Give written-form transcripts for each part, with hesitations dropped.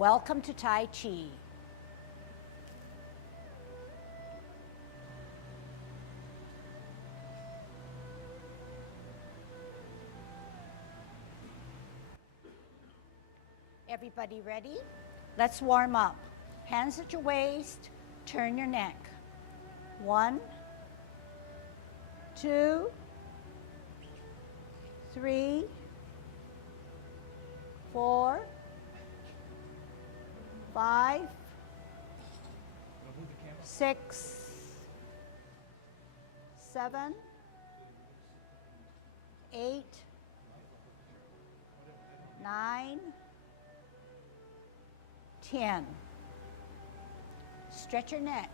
Welcome to Tai Chi. Everybody ready? Let's warm up. Hands at your waist, turn your neck. 1, 2, 3, 4, 5, 6, 7, 8, 9, 10. Stretch your neck.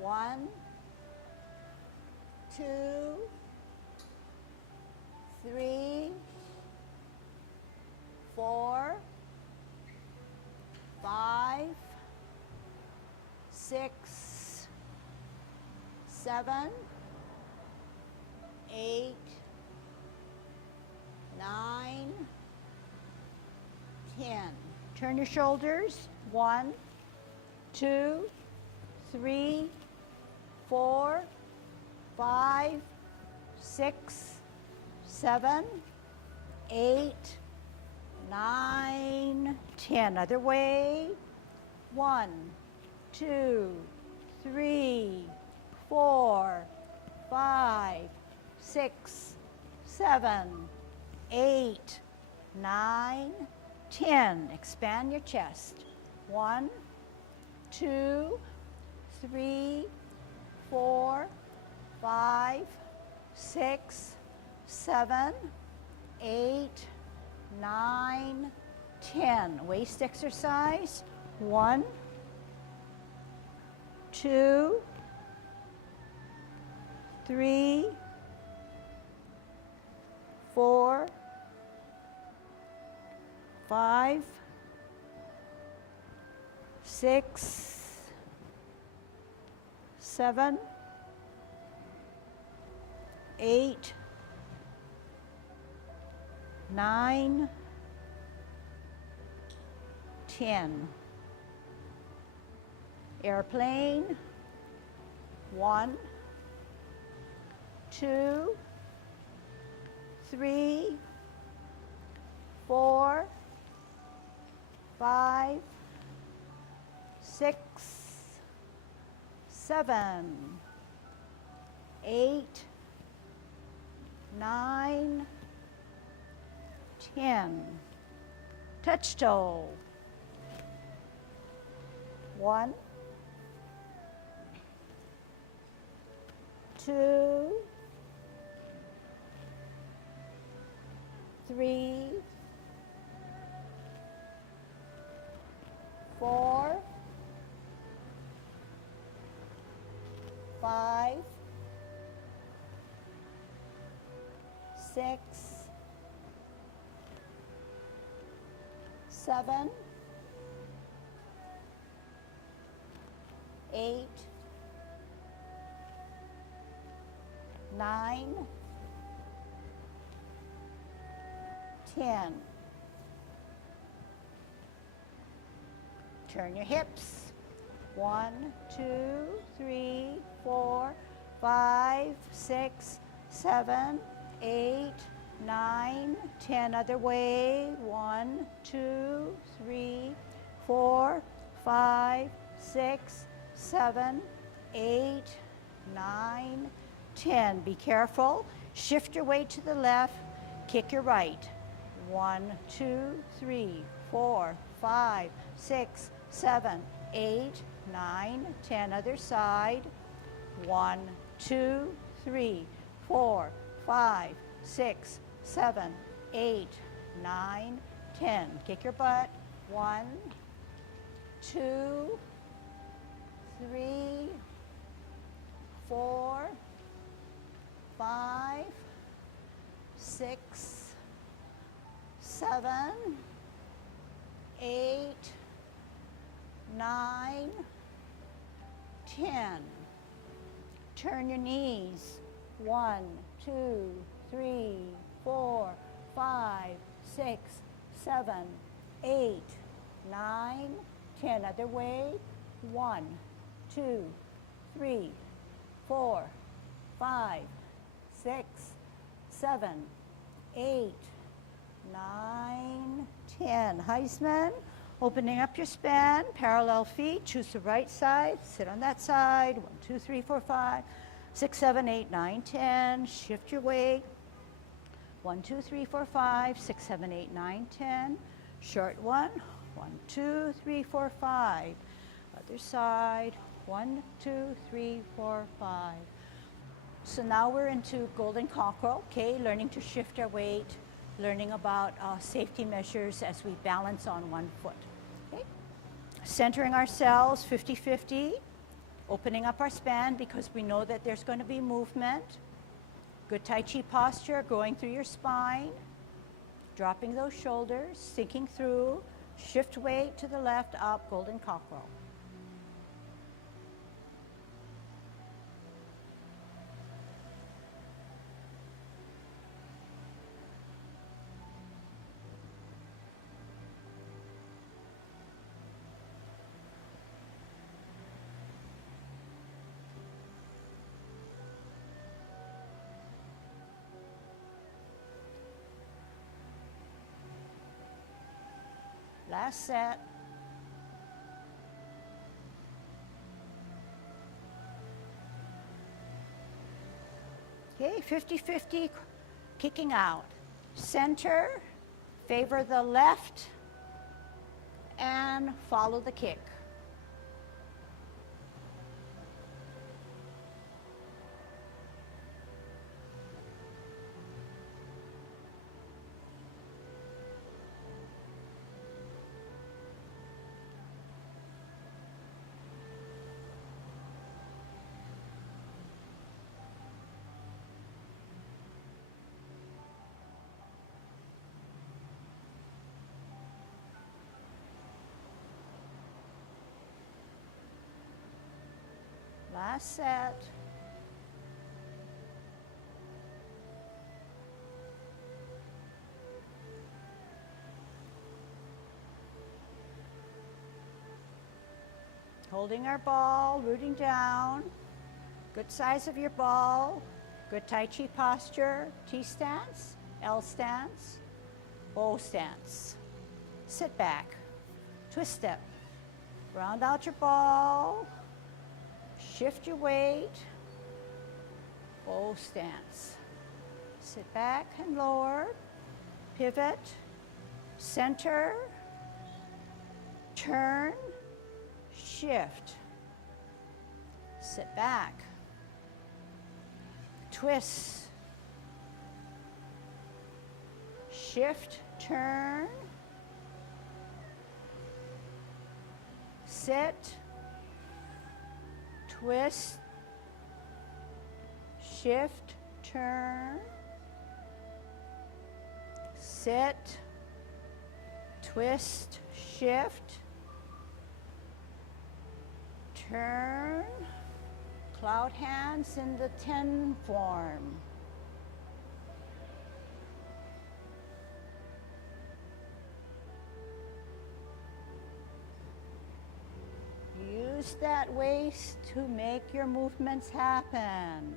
1, 2, 3, 4, 5, 6, 7, 8, 9, 10. Turn your shoulders. 1, 2, 3, 4, 5, 6, 7, 8, 9, 10. Other way. 1, 2, 3, 4, 5, 6, 7, 8, 9, 10. Expand your chest. 1, 2, 3, 4, 5, 6, 7, 8, 9, 10. Waist exercise. 1, 2, 3, 4, 5, 6, 7, 8, 9, 10. Airplane. 1, 2, 3, 4, 5, 6, 7, 8, 9, 10. Touch toe. 1, 2, 3, 4, 5, 6, 7, 8, 9, 10. Turn your hips. 1, 2, 3, 4, 5, 6, 7, 8, 9, 10. Other way. 1, 2, 3, 4, 5, 6, 7, 8, 9, 10. Be careful. Shift your weight to the left. Kick your right. 1, 2, 3, 4, 5, 6, 7, 8, 9, 10. Other side. 1, 2, 3, 4, 5, 6, 7, 8, 9, 10. Kick your butt. 1, 2, 3, 4, 5, 6, 7, 8, 9, 10. Turn your knees. 1, 2, 3, 4, 5, 6, 7, 8, 9, 10. Other way. 1, 2, 3, 4, 5, 6, 7, 8, 9, 10. Heisman. Opening up your span, parallel feet, choose the right side, sit on that side. 1, 2, 3, 4, 5, 6, 7, 8, 9, 10. Shift your weight. 1, 2, 3, 4, 5, 6, 7, 8, 9, 10. Short one. 1, 2, 3, 4, 5. Other side. 1, 2, 3, 4, 5. So now we're into golden cockerel, okay, learning to shift our weight, learning about safety measures as we balance on one foot. Okay? Centering ourselves 50-50, opening up our span because we know that there's going to be movement. Good Tai Chi posture, going through your spine, dropping those shoulders, sinking through, shift weight to the left, up, golden cockerel. Last set. Okay, 50-50, kicking out. Center, favor the left, and follow the kick. Last set. Holding our ball, rooting down. Good size of your ball. Good Tai Chi posture. T stance, L stance, O stance. Sit back. Twist step. Round out your ball. Shift your weight. O stance. Sit back and lower. Pivot. Center. Turn. Shift. Sit back. Twist. Shift. Turn. Sit. Twist, shift, turn, sit, twist, shift, turn, cloud hands in the 10 form. Use that waist to make your movements happen.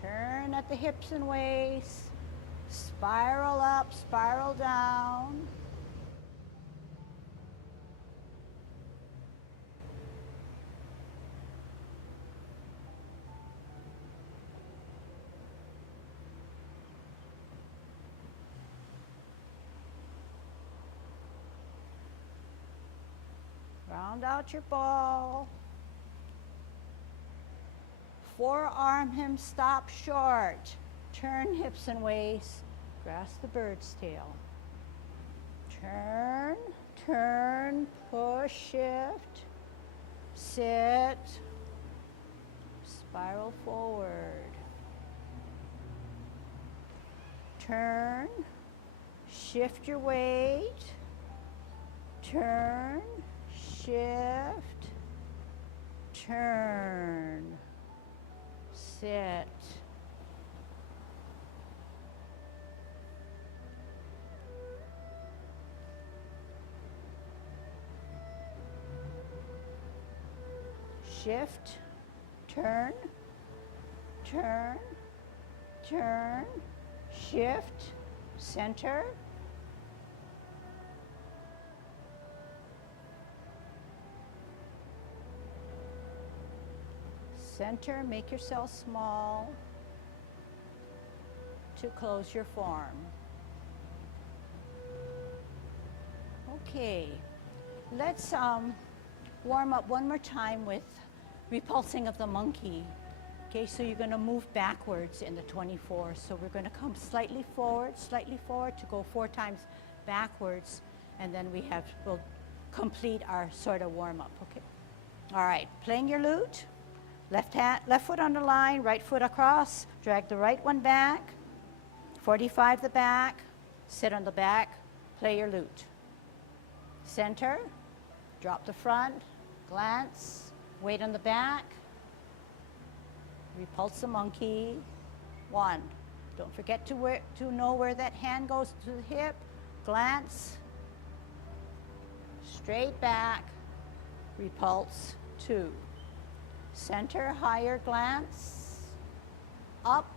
Turn at the hips and waist, spiral up, spiral down. Round out your ball. Forearm hem stop short. Turn hips and waist. Grasp the bird's tail. Turn, turn, push, shift, sit, spiral forward. Turn, shift your weight, turn, shift, turn, sit. Shift, turn, turn, turn, shift, center. Center, make yourself small to close your form. Okay, let's warm up one more time with repulsing of the monkey. Okay, so you're going to move backwards in the 24. So we're going to come slightly forward to go 4 times backwards, and then we'll complete our sort of warm up. Okay. All right, playing your lute. Left foot on the line, right foot across. Drag the right one back. 45 the back. Sit on the back. Play your lute. Center. Drop the front. Glance. Weight on the back. Repulse the monkey. 1. Don't forget to know where that hand goes to the hip. Glance. Straight back. Repulse. 2. Center, higher, glance. Up.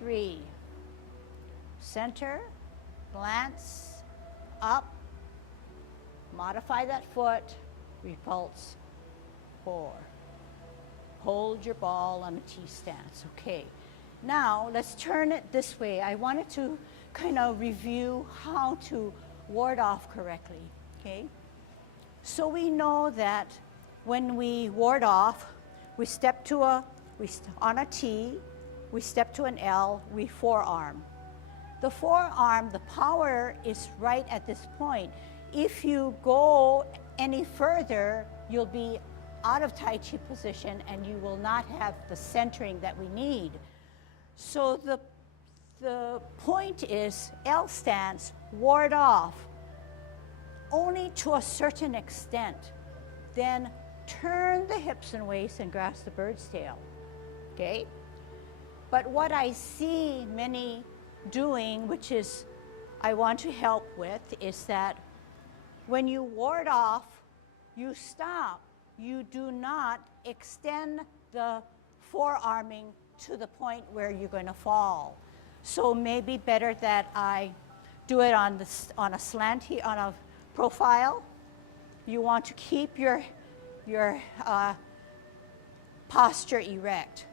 3. Center, glance. Up. Modify that foot. Repulse. 4. Hold your ball on a T stance. Okay. Now, let's turn it this way. I wanted to kind of review how to ward off correctly. Okay. So we know that when we ward off, we step to on a T, we step to an L, we forearm. The forearm, the power is right at this point. If you go any further, you'll be out of Tai Chi position and you will not have the centering that we need. So the point is L stance, ward off. Only to a certain extent. Then turn the hips and waist and grasp the bird's tail. Okay? But what I see many doing, which is I want to help with, is that when you ward off, you stop. You do not extend the forearming to the point where you're going to fall. So maybe better that I do it on a slant here, on a profile. You want to keep your posture erect.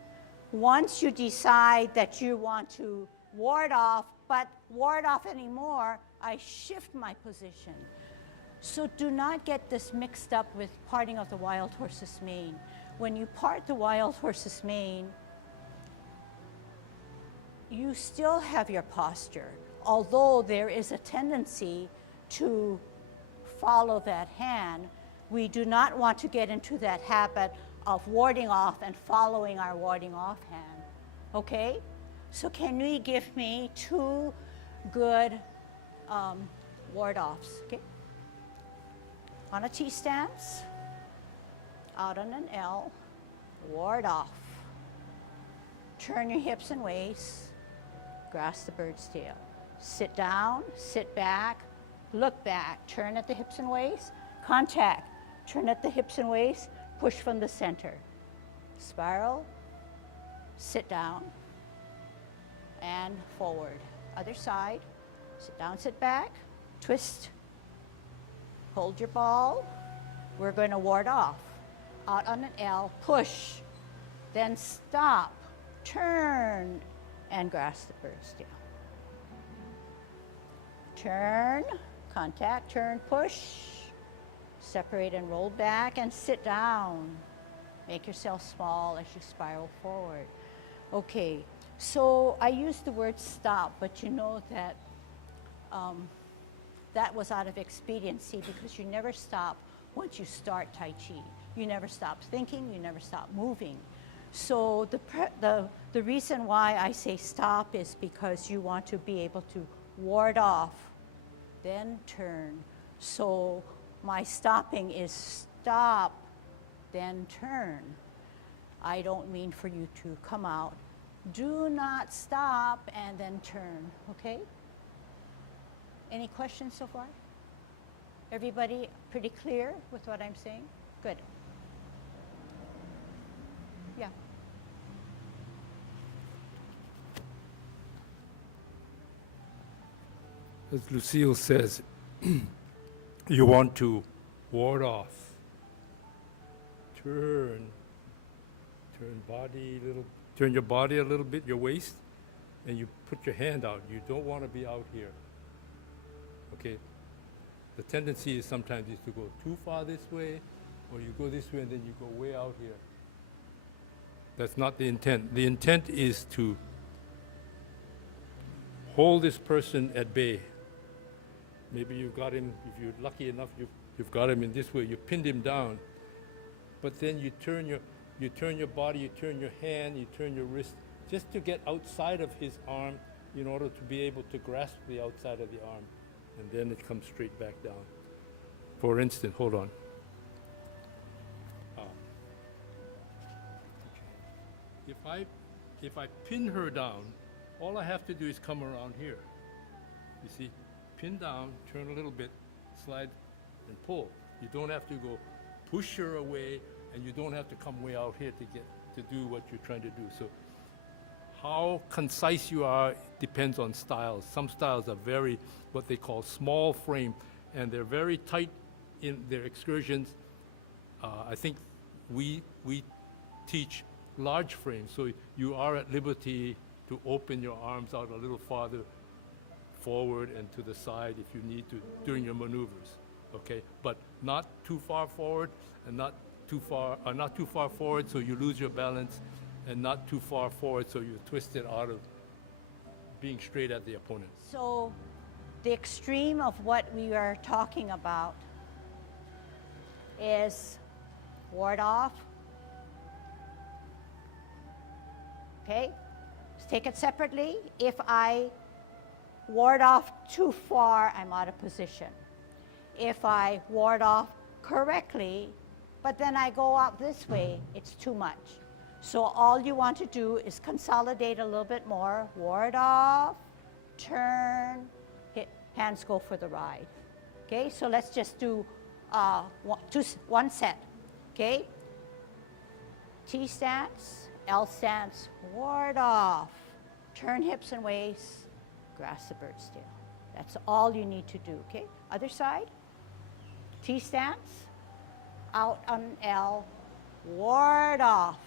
Once you decide that you want to ward off, but ward off anymore, I shift my position. So do not get this mixed up with parting of the wild horse's mane. When you part the wild horse's mane, you still have your posture, although there is a tendency to follow that hand. We do not want to get into that habit of warding off and following our warding off hand. Okay? So can you give me 2 good ward offs? Okay? On a T stance, out on an L, ward off. Turn your hips and waist, grasp the bird's tail. Sit down, sit back, look back, turn at the hips and waist, contact, turn at the hips and waist, push from the center. Spiral, sit down, and forward. Other side, sit down, sit back, twist, hold your ball. We're going to ward off. Out on an L, push, then stop, turn, and grasp the bird's tail. Turn, contact, turn, push, separate and roll back, and sit down. Make yourself small as you spiral forward. Okay, so I used the word stop, but you know that that was out of expediency because you never stop once you start Tai Chi. You never stop thinking, you never stop moving. So the reason why I say stop is because you want to be able to ward off then turn. So my stopping is stop, then turn. I don't mean for you to come out. Do not stop and then turn, okay? Any questions so far? Everybody pretty clear with what I'm saying? Good. Yeah. As Lucille says, you want to ward off. Turn your body a little bit, your waist, and you put your hand out. You don't want to be out here. Okay? The tendency is sometimes to go too far this way, or you go this way and then you go way out here. That's not the intent. The intent is to hold this person at bay. Maybe you've got him, if you're lucky enough, you've got him in this way, you pinned him down. But then you turn your body, you turn your hand, you turn your wrist, just to get outside of his arm in order to be able to grasp the outside of the arm. And then it comes straight back down. For instance, hold on. If I pin her down, all I have to do is come around here. You see, pin down, turn a little bit, slide, and pull. You don't have to go push her away, and you don't have to come way out here to do what you're trying to do. So how concise you are depends on styles. Some styles are very, what they call small frame, and they're very tight in their excursions. I think we teach large frames, so you are at liberty to open your arms out a little farther forward and to the side if you need to during your maneuvers, okay? But not too far forward and not too far forward so you lose your balance, and not too far forward so you're twisted out of being straight at the opponent. So the extreme of what we are talking about is ward off. Okay, let's take it separately. If I ward off too far, I'm out of position. If I ward off correctly, but then I go out this way, it's too much. So all you want to do is consolidate a little bit more. Ward off, turn, hit, hands go for the ride. Okay, so let's just do one set. Okay, T stance, L stance, ward off, turn hips and waist, grasp the bird's tail. That's all you need to do, okay? Other side, T stance, out on L, ward off,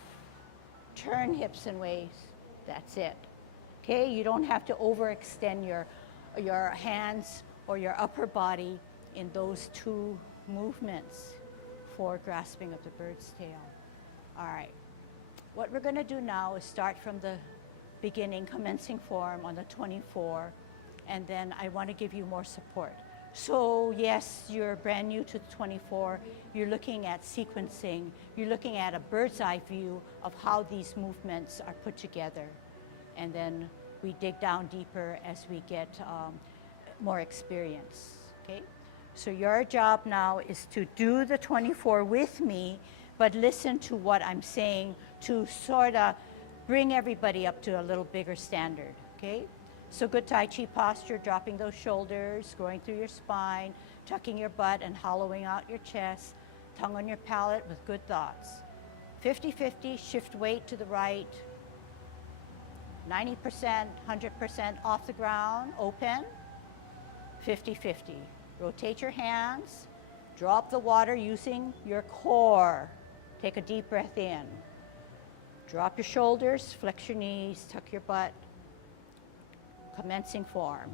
turn hips and waist, that's it. Okay, you don't have to overextend your hands or your upper body in those two movements for grasping of the bird's tail. All right. What we're going to do now is start from the beginning, commencing form on the 24, and then I want to give you more support. So yes, you're brand new to the 24, you're looking at sequencing, you're looking at a bird's eye view of how these movements are put together, and then we dig down deeper as we get more experience, okay? So your job now is to do the 24 with me, but listen to what I'm saying to sort of bring everybody up to a little bigger standard, okay? So good Tai Chi posture, dropping those shoulders, going through your spine, tucking your butt and hollowing out your chest, tongue on your palate with good thoughts. 50-50, shift weight to the right, 90%, 100% off the ground, open, 50-50. Rotate your hands, drop the water using your core. Take a deep breath in. Drop your shoulders, flex your knees, tuck your butt. Commencing form.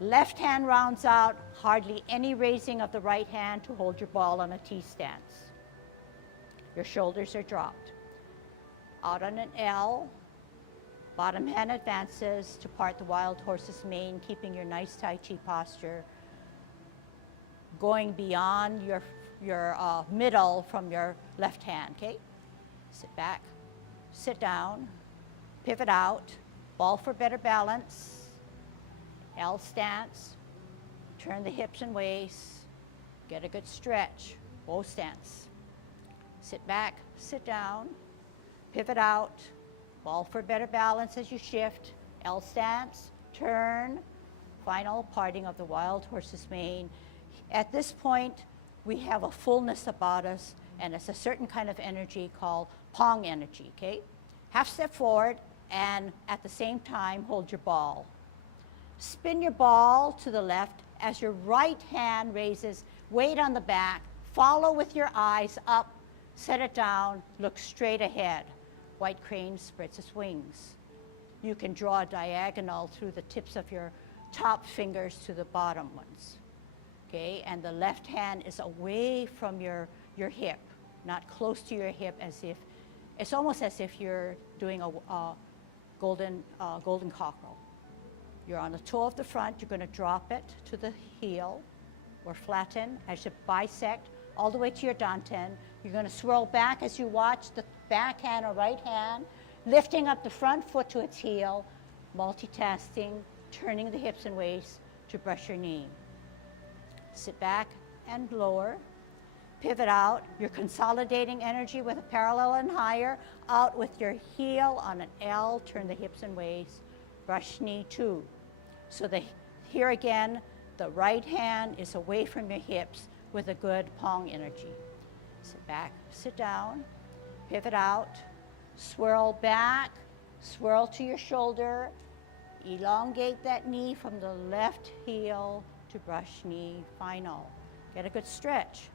Left hand rounds out, hardly any raising of the right hand to hold your ball on a T stance. Your shoulders are dropped. Out on an L, bottom hand advances to part the wild horse's mane, keeping your nice Tai Chi posture, going beyond your middle from your left hand, okay? Sit back, sit down, pivot out, ball for better balance, L stance, Turn the hips and waist. Get a good stretch. Bow stance. Sit back, sit down, pivot out, ball for better balance as you shift. L stance, turn, final parting of the wild horse's mane. At this point, we have a fullness about us, and it's a certain kind of energy called Pong energy, okay? Half step forward, and at the same time, hold your ball. Spin your ball to the left as your right hand raises, weight on the back, follow with your eyes up, set it down, look straight ahead. White crane spreads its wings. You can draw a diagonal through the tips of your top fingers to the bottom ones. Okay, and the left hand is away from your hip, not close to your hip, as if, it's almost as if you're doing a golden cockerel. You're on the toe of the front, you're going to drop it to the heel or flatten as you bisect all the way to your danten. You're going to swirl back as you watch the back hand or right hand, lifting up the front foot to its heel, multitasking, turning the hips and waist to brush your knee. Sit back and lower. Pivot out. You're consolidating energy with a parallel and higher. Out with your heel on an L. Turn the hips and waist. Brush knee 2. So here again, the right hand is away from your hips with a good Pong energy. Sit back, sit down, pivot out, swirl back, swirl to your shoulder, elongate that knee from the left heel to brush knee final. Get a good stretch.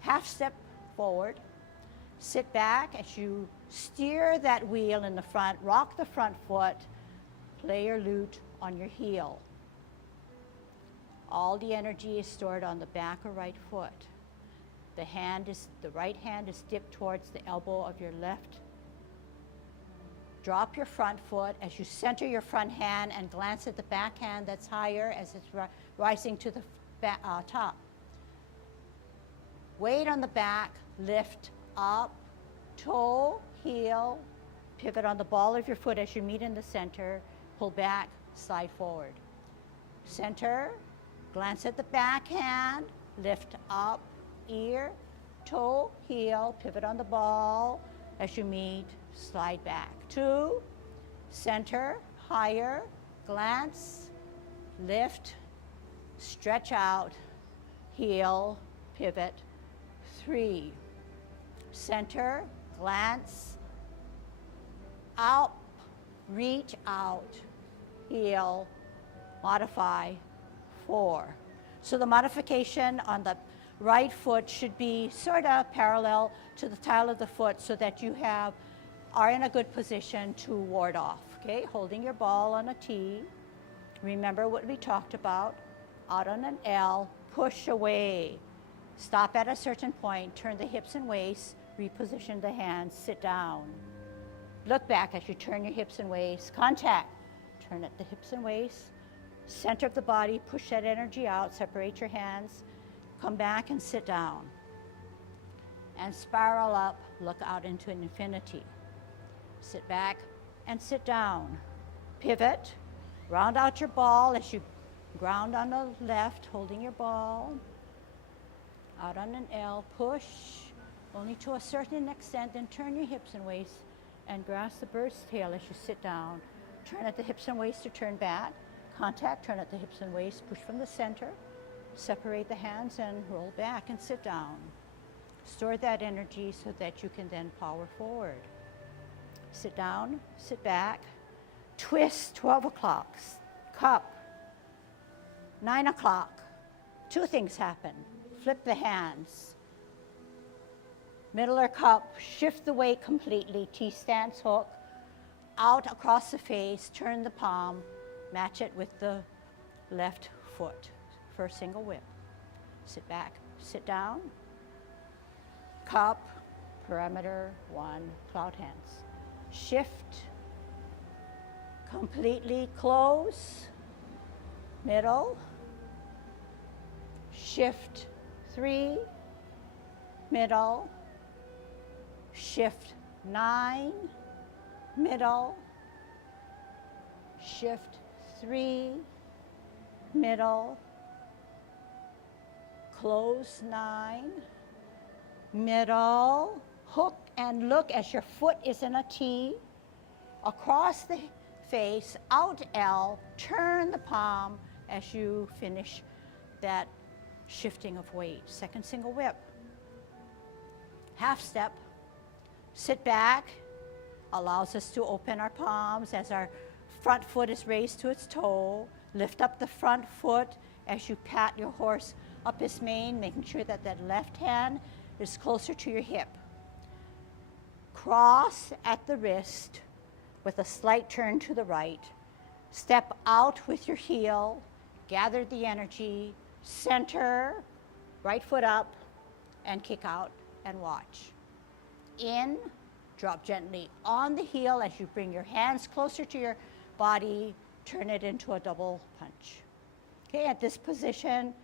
Half step forward, sit back as you steer that wheel in the front, rock the front foot, play your lute on your heel. All the energy is stored on the back or right foot. The right hand is dipped towards the elbow of your left. Drop your front foot as you center your front hand and glance at the back hand that's higher as it's rising to the top. Weight on the back, lift up, toe, heel, pivot on the ball of your foot as you meet in the center, pull back, slide forward. Center, glance at the back hand, lift up, ear, toe, heel, pivot on the ball as you meet, slide back. 2, center, higher, glance, lift, stretch out, heel, pivot. 3, center, glance, up, reach out, heel, modify. 4. So the modification on the right foot should be sort of parallel to the tile of the foot so that you are in a good position to ward off, okay? Holding your ball on a T. Remember what we talked about. Out on an L, push away. Stop at a certain point, turn the hips and waist, reposition the hands, sit down. Look back as you turn your hips and waist, contact. Turn at the hips and waist, center of the body, push that energy out, separate your hands, come back and sit down. And spiral up, look out into an infinity. Sit back and sit down. Pivot, round out your ball as you ground on the left, holding your ball. Out on an L, push, only to a certain extent, then turn your hips and waist and grasp the bird's tail as you sit down. Turn at the hips and waist to turn back. Contact, turn at the hips and waist, push from the center, separate the hands and roll back and sit down. Store that energy so that you can then power forward. Sit down, sit back, twist 12 o'clock, cup, 9 o'clock. 2 things happen. Flip the hands. Middle or cup, shift the weight completely, T-stance hook, out across the face, turn the palm, match it with the left foot for a single whip. Sit back, sit down, cup, perimeter, 1, cloud hands. Shift, completely close, middle, shift 3, middle, shift 9, middle, shift 3, middle, close 9, middle, hook and look as your foot is in a T, across the face, out L, turn the palm as you finish that shifting of weight. Second single whip. Half step, sit back, allows us to open our palms as our front foot is raised to its toe. Lift up the front foot as you pat your horse up his mane, making sure that that left hand is closer to your hip. Cross at the wrist with a slight turn to the right. Step out with your heel, gather the energy, center, right foot up, and kick out and watch. In, drop gently on the heel as you bring your hands closer to your body, turn it into a double punch. Okay, at this position,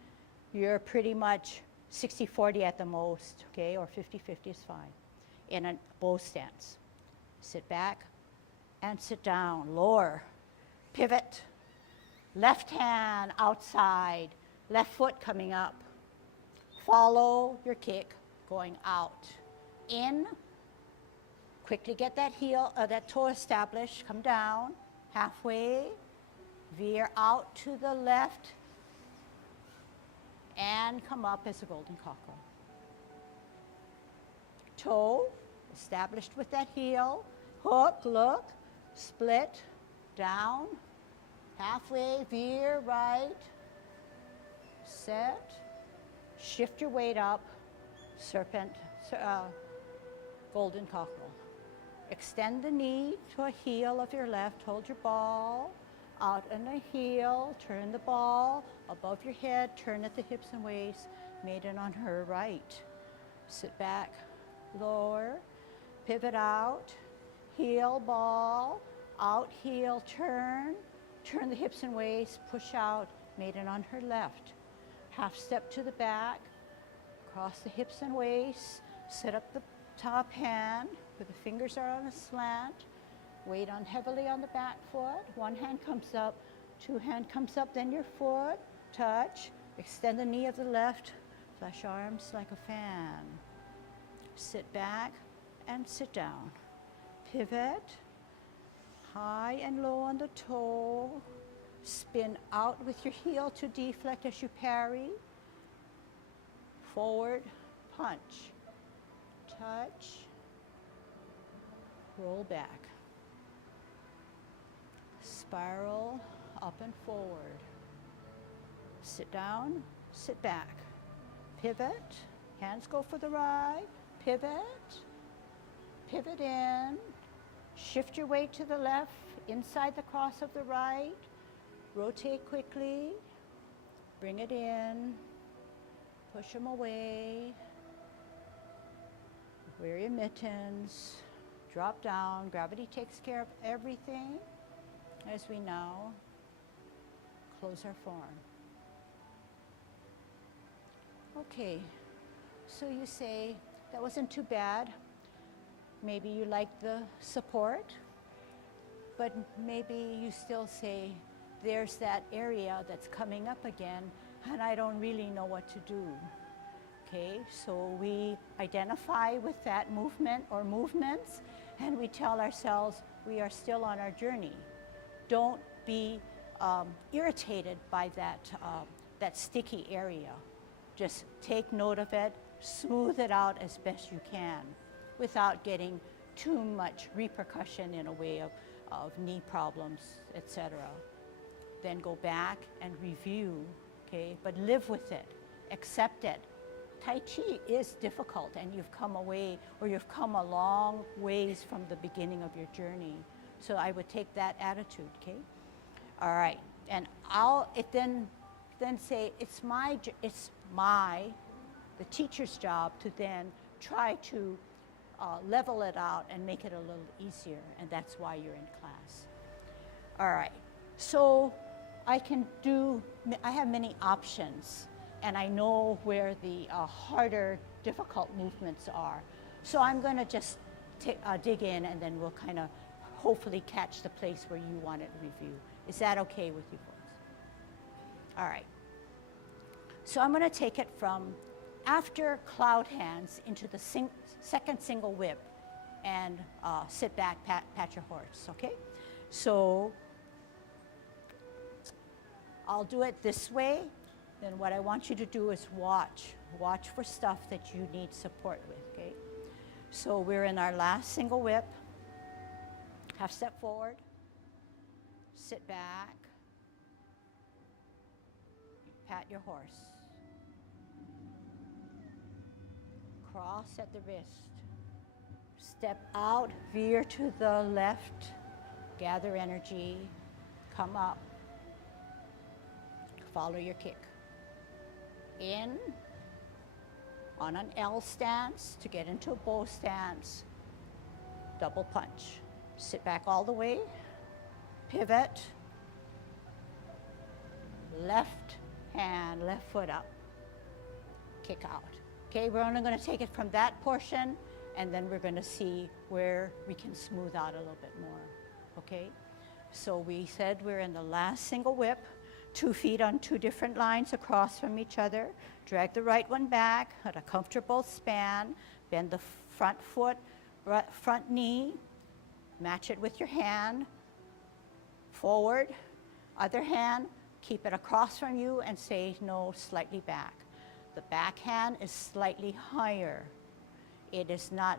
you're pretty much 60-40 at the most, okay, or 50-50 is fine, in a bow stance. Sit back and sit down, lower, pivot, left hand outside, left foot coming up. Follow your kick going out. In, quickly get that heel, that toe established, come down, halfway, veer out to the left, and come up as a golden cockerel. Toe, established with that heel, hook, look, split, down, halfway, veer right, set, shift your weight up, serpent, golden cockerel. Extend the knee to a heel of your left, hold your ball, out on the heel, turn the ball above your head, turn at the hips and waist, maiden on her right. Sit back, lower, pivot out, heel, ball, out, heel, turn the hips and waist, push out, maiden on her left. Half step to the back, cross the hips and waist, set up the top hand, where the fingers are on a slant, weight on heavily on the back foot, one hand comes up, two hand comes up, then your foot, touch, extend the knee of the left, flash arms like a fan. Sit back and sit down. Pivot, high and low on the toe, spin out with your heel to deflect as you parry, forward, punch, touch, roll back. Spiral up and forward. Sit down, sit back. Pivot, hands go for the right, pivot, pivot in, shift your weight to the left, inside the cross of the right, rotate quickly, bring it in, push them away, wear your mittens, drop down, gravity takes care of everything. As we now close our form. Okay, so you say, that wasn't too bad. Maybe you like the support, but maybe you still say, there's that area that's coming up again, and I don't really know what to do. Okay, so we identify with that movement or movements, and we tell ourselves we are still on our journey. Don't be irritated by that sticky area. Just take note of it, smooth it out as best you can without getting too much repercussion in a way of knee problems, etc. Then go back and review, okay? But live with it, accept it. Tai Chi is difficult, and you've come away, or you've come a long ways from the beginning of your journey. So I would take that attitude, okay? All right, and then say it's the teacher's job to then try to level it out and make it a little easier, and that's why you're in class. All right, so I have many options, and I know where the harder, difficult movements are. So I'm gonna just dig in, and then we'll kind of hopefully catch the place where you want it to review. Is that okay with you folks? All right. So I'm going to take it from after cloud hands into the second single whip and sit back, pat your horse, okay? So I'll do it this way. Then what I want you to do is watch. Watch for stuff that you need support with, okay? So we're in our last single whip. Half step forward. Sit back. Pat your horse. Cross at the wrist. Step out, veer to the left. Gather energy. Come up. Follow your kick. In, on an L stance to get into a bow stance, double punch. Sit back all the way, pivot, left hand, left foot up, kick out. Okay, we're only going to take it from that portion, and then we're going to see where we can smooth out a little bit more, okay? So we said we're in the last single whip. 2 feet on 2 different lines across from each other. Drag the right one back at a comfortable span. Bend the front foot, front knee. Match it with your hand. Forward. Other hand, keep it across from you and say no, slightly back. The back hand is slightly higher. It is not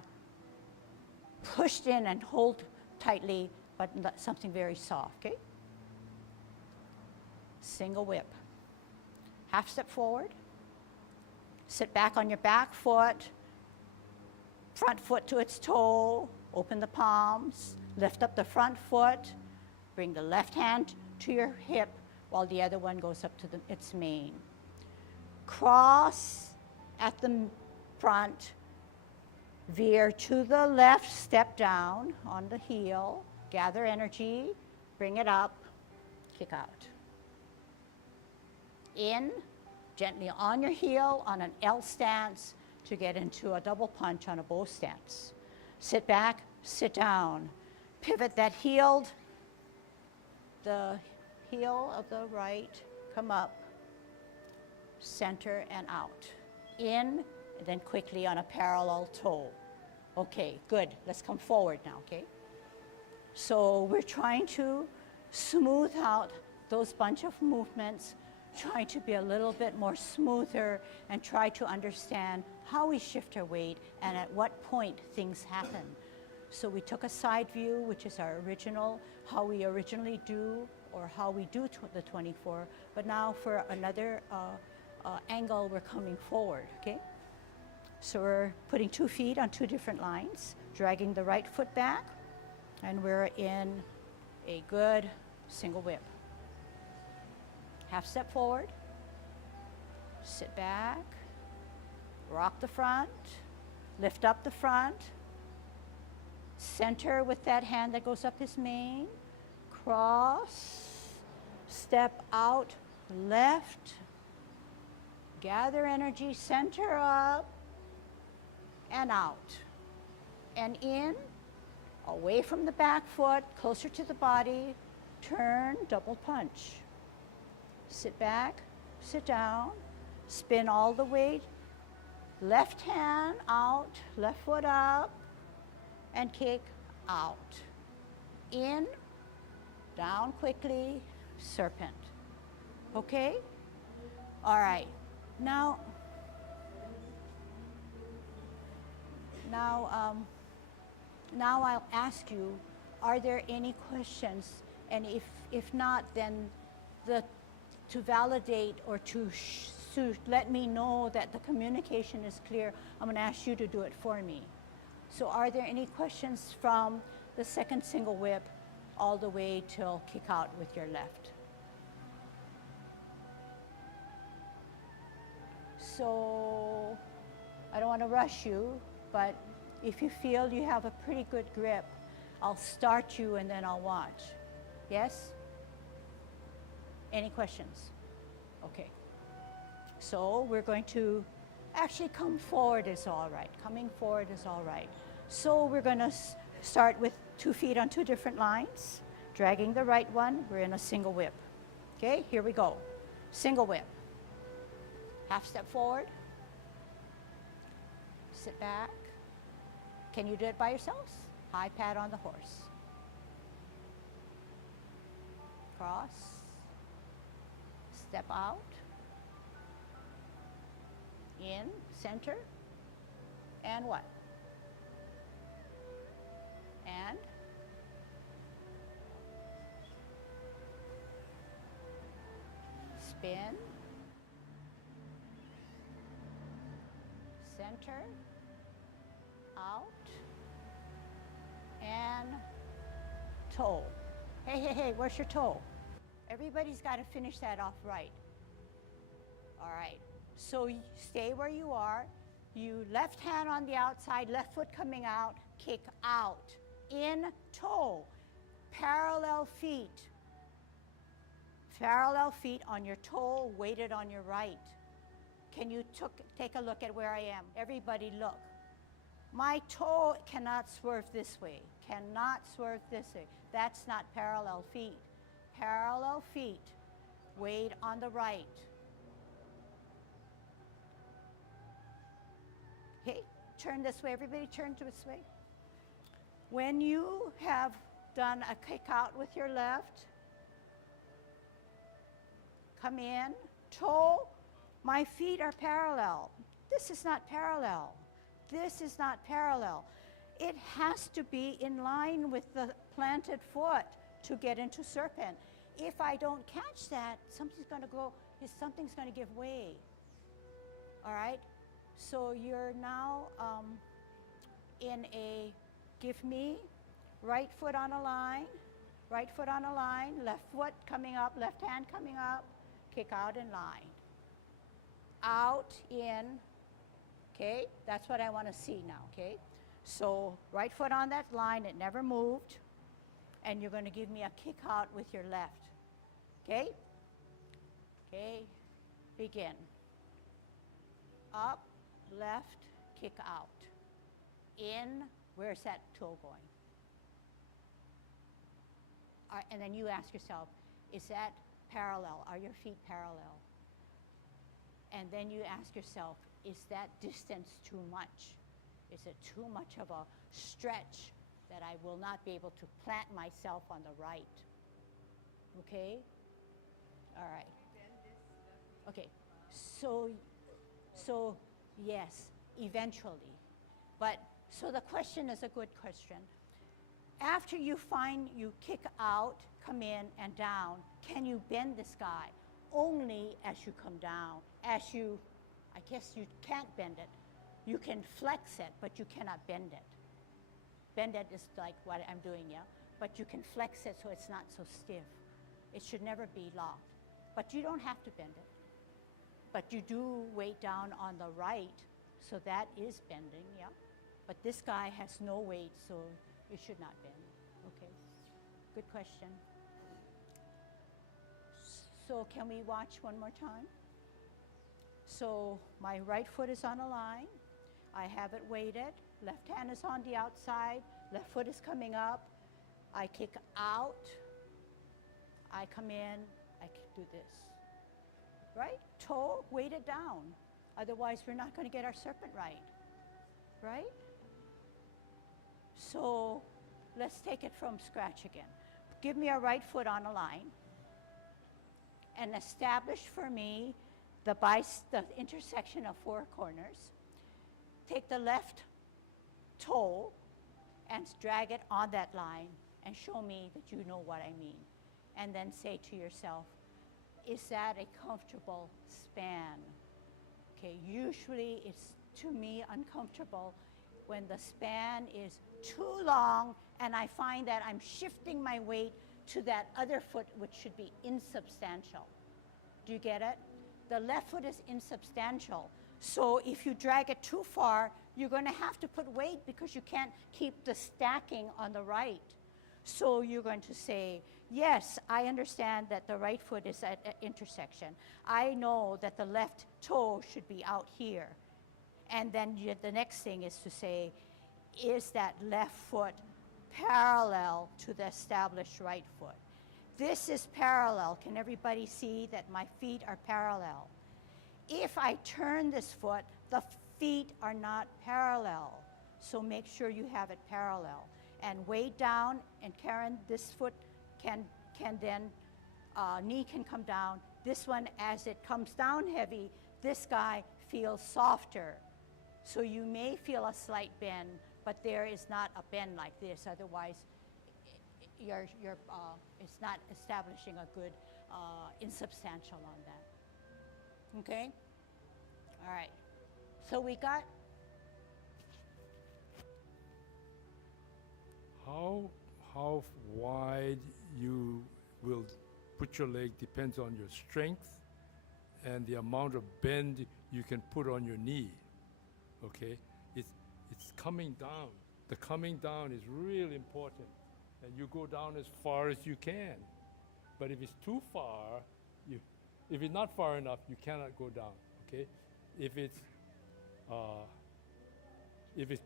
pushed in and hold tightly, but something very soft, okay? Single whip. Half step forward. Sit back on your back foot. Front foot to its toe. Open the palms. Lift up the front foot. Bring the left hand to your hip while the other one goes up to its mane. Cross at the front. Veer to the left. Step down on the heel. Gather energy. Bring it up. Kick out. In, gently on your heel on an L stance to get into a double punch on a bow stance. Sit back, sit down. Pivot that heel, the heel of the right, come up, center and out. In, and then quickly on a parallel toe. Okay, good. Let's come forward now, okay? So we're trying to smooth out those bunch of movements, trying to be a little bit more smoother and try to understand how we shift our weight and at what point things happen. So we took a side view, which is our original, how we originally do or how we do the 24, but now for another angle, we're coming forward, okay? So we're putting 2 feet on 2 different lines, dragging the right foot back, and we're in a good single whip. Half step forward, sit back, rock the front, lift up the front, center with that hand that goes up his mane, cross, step out left, gather energy, center up, and out, and in, away from the back foot, closer to the body, turn, double punch. Sit back, sit down, spin all the way, left hand out, left foot up, and kick out. In, down quickly, serpent. Okay? All right. Now I'll ask you, are there any questions? And if not, then to validate or to let me know that the communication is clear, I'm going to ask you to do it for me. So are there any questions from the second single whip all the way till kick out with your left? So I don't want to rush you, but if you feel you have a pretty good grip, I'll start you and then I'll watch. Yes? Any questions? Okay. So we're going to actually come forward is all right. Coming forward is all right. So we're going to start with 2 feet on 2 different lines, dragging the right one. We're in a single whip. Okay, here we go. Single whip. Half step forward. Sit back. Can you do it by yourselves? High pad on the horse. Cross. Step out. In, center. And what? And spin. Center. Out. And toe. Hey, hey, hey, where's your toe? Everybody's got to finish that off right. All right. So stay where you are. You left hand on the outside, left foot coming out, kick out. In, toe. Parallel feet. Parallel feet on your toe, weighted on your right. Can you take a look at where I am? Everybody look. My toe cannot swerve this way. Cannot swerve this way. That's not parallel feet. Parallel feet, weight on the right. Okay, turn this way. Everybody turn to this way. When you have done a kick out with your left, come in, toe. My feet are parallel. This is not parallel. This is not parallel. It has to be in line with the planted foot to get into serpent. If I don't catch that, something's going to give way. All right? So you're now in a, give me, right foot on a line, left foot coming up, left hand coming up, kick out in line. Out, in, okay? That's what I want to see now, okay? So right foot on that line, it never moved, and you're going to give me a kick out with your left, okay? Okay, begin. Up, left, kick out. In, where's that toe going? All right, and then you ask yourself, is that parallel? Are your feet parallel? And then you ask yourself, is that distance too much? Is it too much of a stretch that I will not be able to plant myself on the right? Okay? All right. Okay, so yes, eventually. But, so the question is a good question. After you kick out, come in and down, can you bend this guy? Only as you come down. I guess you can't bend it. You can flex it, but you cannot bend it. Bend it is like what I'm doing, yeah? But you can flex it so it's not so stiff. It should never be locked. But you don't have to bend it. But you do weight down on the right, so that is bending, yeah? But this guy has no weight, so it should not bend. Okay, good question. So can we watch one more time? So my right foot is on a line. I have it weighted. Left hand is on the outside. Left foot is coming up. I kick out. I come in. I do this. Right? Toe weighted down. Otherwise, we're not going to get our serpent right. Right? So let's take it from scratch again. Give me a right foot on a line. And establish for me the intersection of four corners. Take the left toe and drag it on that line and show me that you know what I mean. And then say to yourself, is that a comfortable span? Okay, usually it's, to me, uncomfortable when the span is too long and I find that I'm shifting my weight to that other foot, which should be insubstantial. Do you get it? The left foot is insubstantial. So if you drag it too far, you're going to have to put weight because you can't keep the stacking on the right. So you're going to say, yes, I understand that the right foot is at an intersection. I know that the left toe should be out here. And then the next thing is to say, is that left foot parallel to the established right foot? This is parallel. Can everybody see that my feet are parallel? if I turn this foot, the feet are not parallel. So make sure you have it parallel. And weight down, and Karen, this foot can then, knee can come down. This one, as it comes down heavy, this guy feels softer. So you may feel a slight bend, but there is not a bend like this. Otherwise, it's not establishing a good insubstantial on that. Okay? All right. So we got. How wide you will put your leg depends on your strength and the amount of bend you can put on your knee. Okay? It's coming down. The coming down is really important. And you go down as far as you can. But if it's too far, if it's not far enough, you cannot go down. Okay? If it's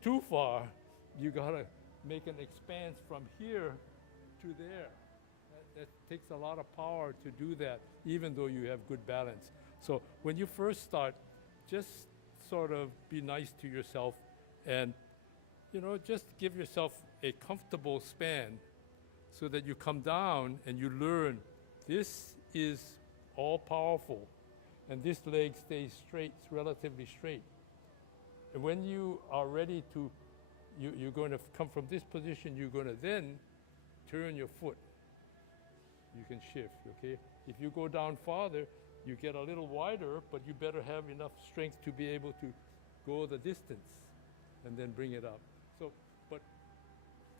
too far, you gotta make an expanse from here to there. That takes a lot of power to do that, even though you have good balance. So when you first start, just sort of be nice to yourself and, just give yourself a comfortable span so that you come down and you learn this is all powerful and this leg stays straight, relatively straight. And when you are ready to, you're going to come from this position, you're going to then turn your foot. You can shift, okay? If you go down farther, you get a little wider, but you better have enough strength to be able to go the distance and then bring it up. So, but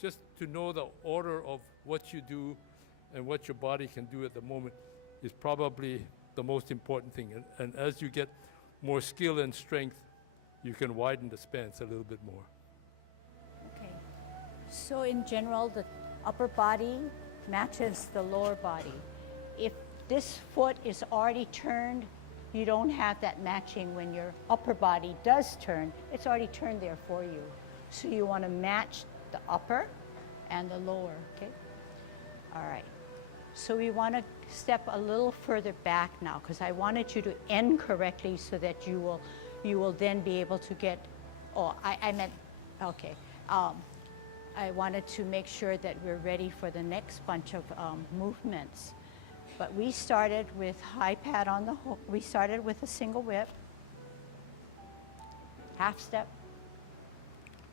just to know the order of what you do and what your body can do at the moment is probably the most important thing. And as you get more skill and strength, you can widen the spans a little bit more. Okay. So in general, the upper body matches the lower body. If this foot is already turned, you don't have that matching when your upper body does turn. It's already turned there for you. So you want to match the upper and the lower, okay? All right. So we want to step a little further back now because I wanted you to end correctly so that you will then be able to get, I meant, okay. I wanted to make sure that we're ready for the next bunch of movements. But we started with high pad on the hook. We started with a single whip, half step,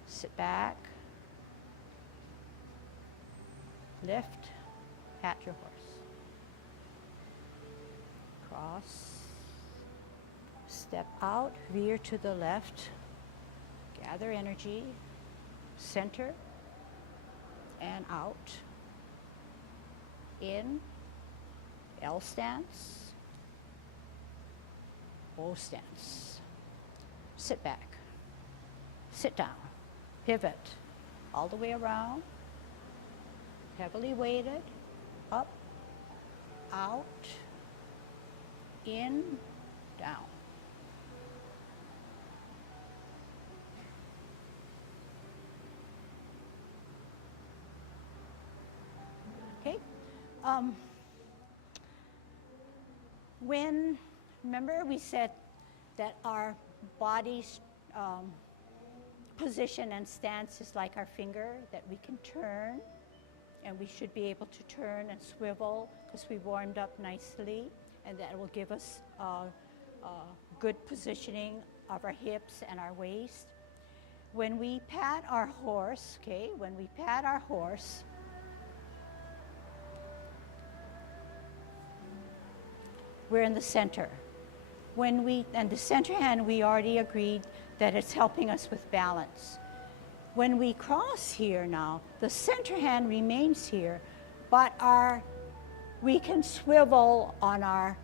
sit back, lift, pat your horse, cross, step out, veer to the left, gather energy, center, and out, in, L stance, O stance, sit back, sit down, pivot, all the way around, heavily weighted, up, out, in, down. Okay. Remember we said that our body's position and stance is like our finger, that we can turn, and we should be able to turn and swivel because we warmed up nicely, and that will give us good positioning of our hips and our waist. When we pat our horse, we're in the center. And the center hand, we already agreed that it's helping us with balance. When we cross here now, the center hand remains here, but we can swivel on our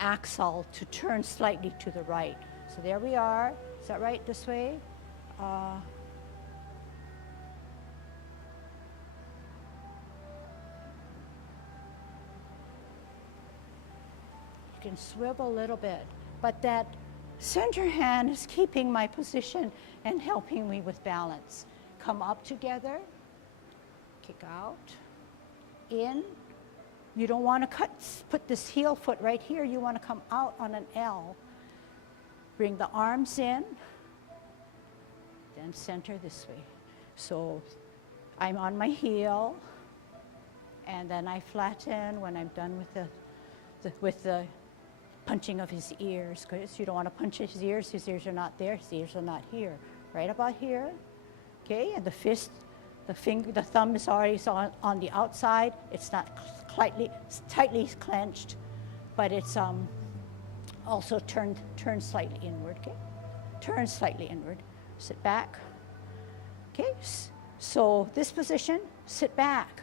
axle to turn slightly to the right. So there we are. Is that right, this way? You can swivel a little bit, but that center hand is keeping my position and helping me with balance. Come up together, kick out, in. You don't want to put this heel foot right here. You want to come out on an L Bring the arms in, then center this way. So I'm on my heel, and then I flatten when I'm done with the punching of his ears, because you don't want to punch his ears are not there, his ears are not here. Right about here, okay? And the fist, the thumb is already on the outside. It's not tightly clenched, but it's also turned slightly inward, okay? Turn slightly inward, sit back, okay? So this position, sit back.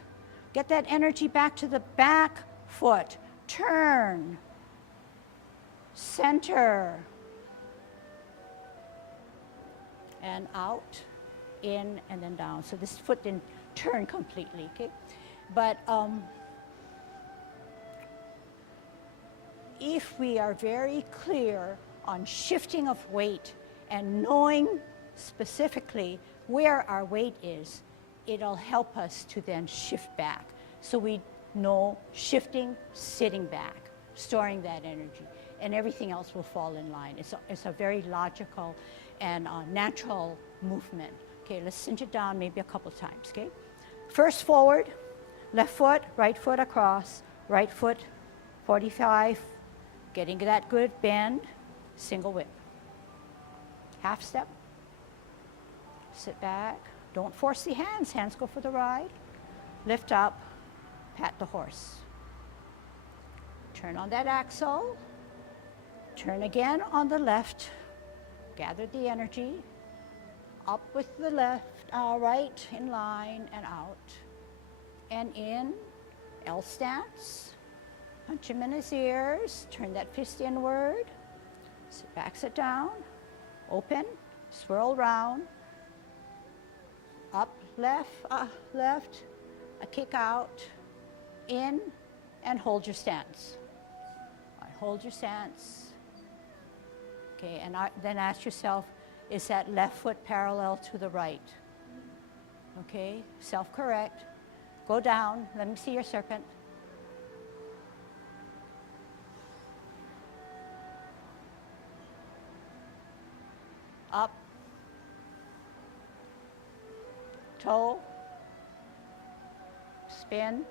Get that energy back to the back foot. Turn, center, and out, in, and then down. So this foot didn't turn completely, okay? But if we are very clear on shifting of weight and knowing specifically where our weight is, it'll help us to then shift back. So we know shifting, sitting back, storing that energy, and everything else will fall in line. It's a very logical and natural movement. Okay, let's cinch it down maybe a couple times, okay? First forward, left foot, right foot across, right foot 45, getting that good bend, single whip. Half step, sit back. Don't force the hands, hands go for the ride. Lift up, pat the horse. Turn on that axle, turn again on the left, gather the energy, up with the left, right, in line, and out. And in, L stance, punch him in his ears, turn that fist inward, sit back, sit down, open, swirl round, up, left, a kick out, in, and hold your stance. All right, hold your stance. Okay, and then ask yourself, is that left foot parallel to the right? Okay, self-correct. Go down, let me see your serpent. Up, toe, spin,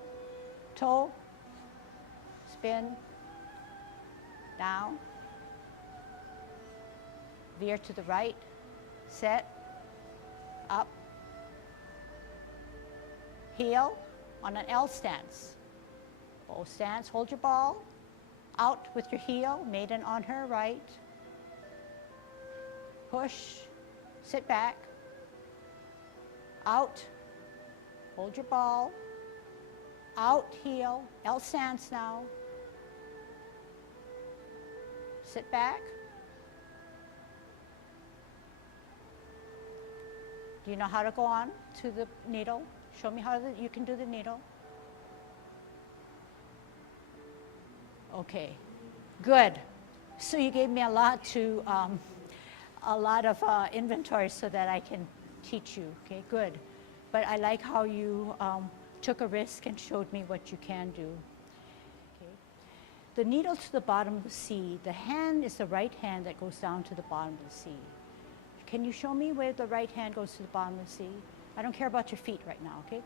toe, spin, down, veer to the right, set, up, heel on an L stance. O stance, hold your ball, out with your heel, maiden on her right, push, sit back, out, hold your ball, out, heel, L stance now, sit back. Do you know how to go on to the needle? Show me how you can do the needle. Okay, good. So you gave me a lot of inventory so that I can teach you. Okay, good. But I like how you took a risk and showed me what you can do. Okay. The needle to the bottom of the sea. The hand is the right hand that goes down to the bottom of the sea. Can you show me where the right hand goes to the bottom of the sea? I don't care about your feet right now, okay?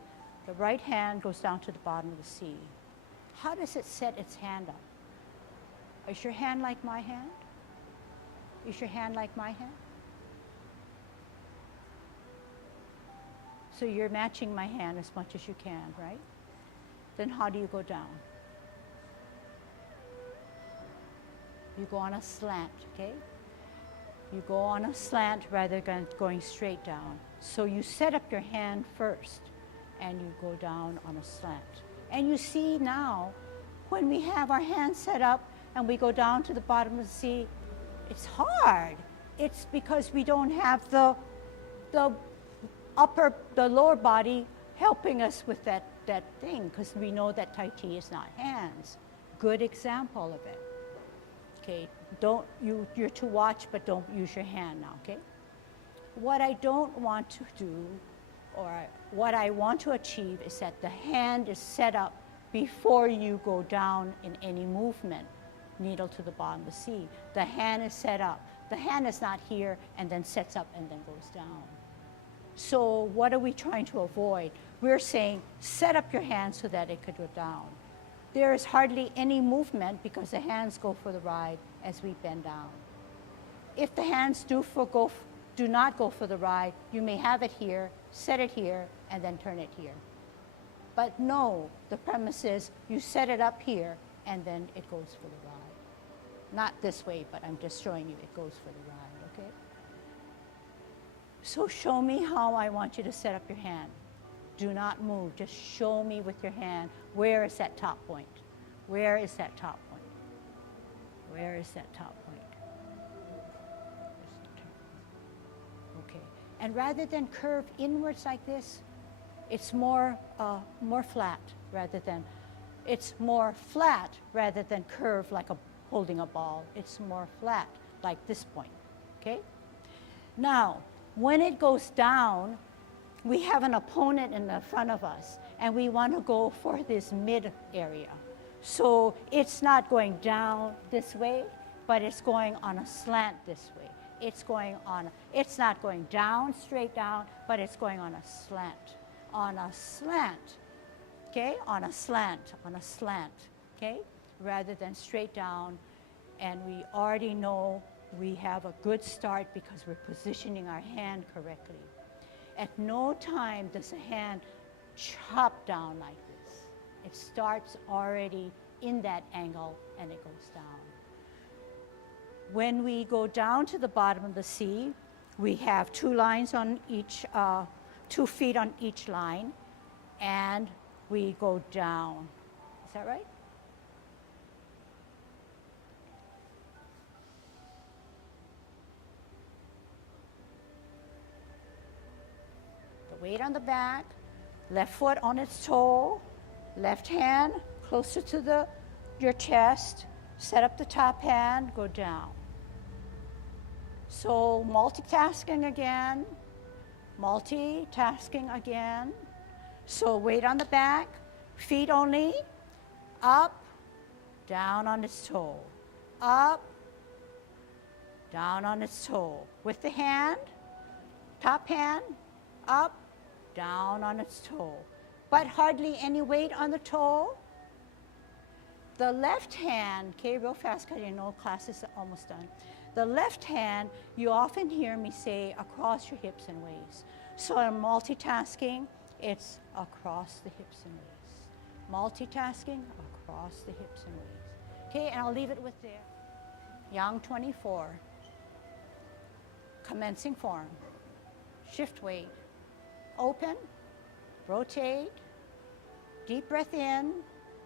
The right hand goes down to the bottom of the sea. How does it set its hand up? Is your hand like my hand? Is your hand like my hand? So you're matching my hand as much as you can, right? Then how do you go down? You go on a slant, okay? You go on a slant rather than going straight down. So you set up your hand first and you go down on a slant. And you see now, when we have our hand set up and we go down to the bottom of the sea, it's hard. It's because we don't have the lower body helping us with that thing, because we know that Tai Chi is not hands. Good example of it. Okay, you're to watch, but don't use your hand now, okay? What I don't want to do, or what I want to achieve, is that the hand is set up before you go down in any movement, needle to the bottom of the sea. The hand is set up. The hand is not here and then sets up and then goes down. So what are we trying to avoid? We're saying set up your hand so that it could go down. There is hardly any movement because the hands go for the ride as we bend down. If the hands do not go for the ride, you may have it here, set it here, and then turn it here. But no, the premise is you set it up here and then it goes for the ride. Not this way, but I'm just showing you it goes for the ride, okay? So show me how I want you to set up your hand. Do not move, just show me with your hand, where is that top point? Where is that top point? Where is that top point? Okay, and rather than curve inwards like this, it's more flat rather than, it's more flat rather than curve like holding a ball. It's more flat like this point, okay? Now, when it goes down, we have an opponent in the front of us, and we want to go for this mid area. So it's not going down this way, but it's going on a slant this way. It's not going down, straight down, but it's going on a slant. On a slant, okay? On a slant, okay? Rather than straight down. And we already know we have a good start because we're positioning our hand correctly. At no time does a hand chop down like this. It starts already in that angle and it goes down. When we go down to the bottom of the C, we have 2 lines on each, 2 feet on each line, and we go down. Is that right? The weight on the back, left foot on its toe, left hand closer to your chest, set up the top hand, go down. So multitasking again. So weight on the back, feet only, up, down on its toe, up, down on its toe. With the hand, top hand, up, down on its toe. But hardly any weight on the toe. The left hand, okay, real fast because you know class is almost done. The left hand, you often hear me say across your hips and waist. So in multitasking, it's across the hips and waist. Multitasking, across the hips and waist. Okay, and I'll leave it with there. Yang 24. Commencing form. Shift weight. Open, rotate, deep breath in,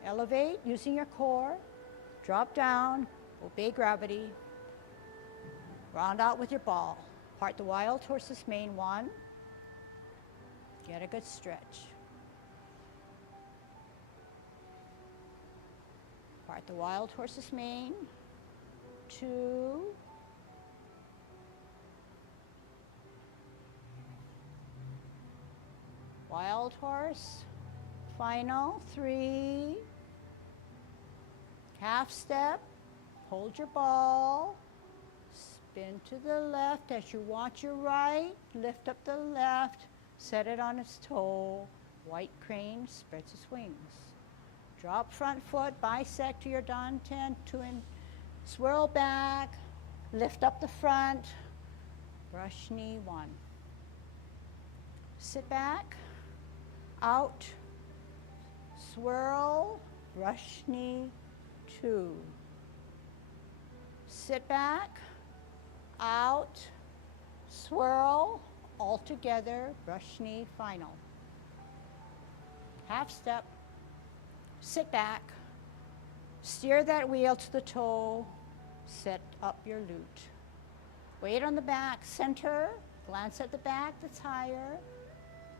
elevate using your core, drop down, obey gravity, round out with your ball. Part the wild horse's mane, 1, get a good stretch. Part the wild horse's mane, 2, wild horse, final, 3, half step, hold your ball, spin to the left as you watch your right, lift up the left, set it on its toe, white crane spreads its wings. Drop front foot, bisect to your dantian, swirl back, lift up the front, brush knee, 1. Sit back, out, swirl, brush knee, 2. Sit back, out, swirl, all together, brush knee, final. Half step, sit back, steer that wheel to the toe, set up your lute. Weight on the back, center, glance at the back that's higher,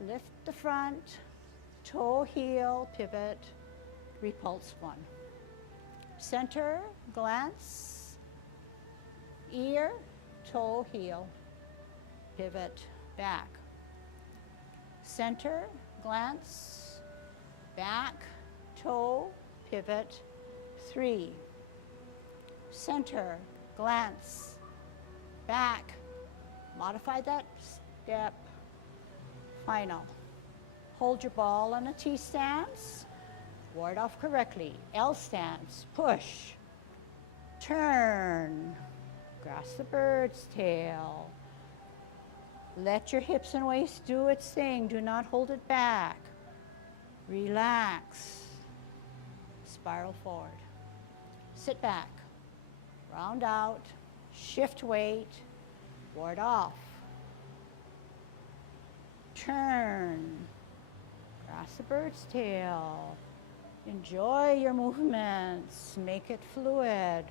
lift the front, toe, heel, pivot, repulse, 1. Center, glance, ear, toe, heel, pivot, back. Center, glance, back, toe, pivot, 3. Center, glance, back, modify that step, final. Hold your ball on a T stance, ward off correctly, L stance, push, turn, grasp the bird's tail. Let your hips and waist do its thing, do not hold it back. Relax, spiral forward. Sit back, round out, shift weight, ward off. Turn, grasp the bird's tail. Enjoy your movements, make it fluid,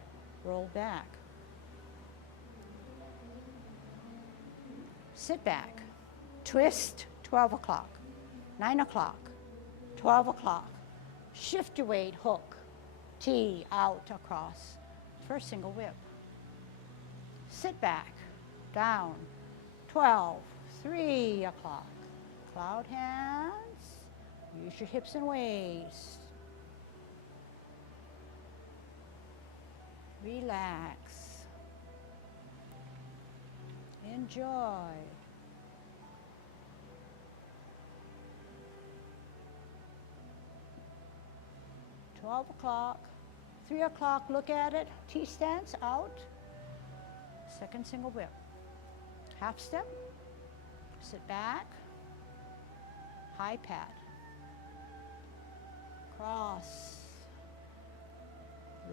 roll back. Sit back, twist, 12 o'clock, 9 o'clock, 12 o'clock. Shift your weight, hook, T out across for a single whip. Sit back, down, 12, 3 o'clock. Cloud hands, use your hips and waist. Relax. Enjoy. $12 o'clock, 3 o'clock, look at it, T stance out, second single whip. Half step, sit back, high pad, cross,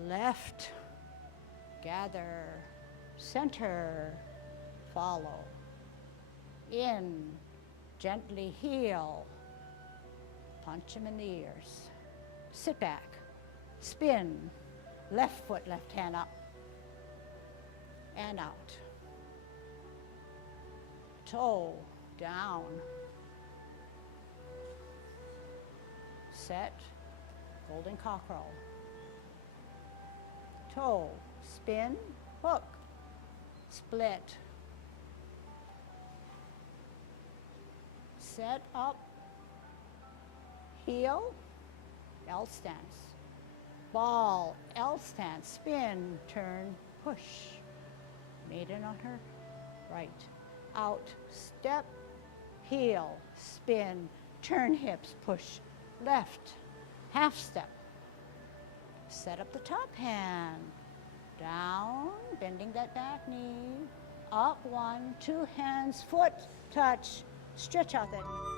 left, gather, center, follow, in, gently heel, punch him in the ears. Sit back, spin, left foot, left hand up, and out. Toe, down, set, golden cockerel. Toe, spin, hook, split. Set up, heel, L stance. Ball, L stance, spin, turn, push. Maiden on her right. Out, step, heel, spin, turn hips, push, left, half step. Set up the top hand, down, bending that back knee, up, 1, 2 hands, foot, touch, stretch out that knee.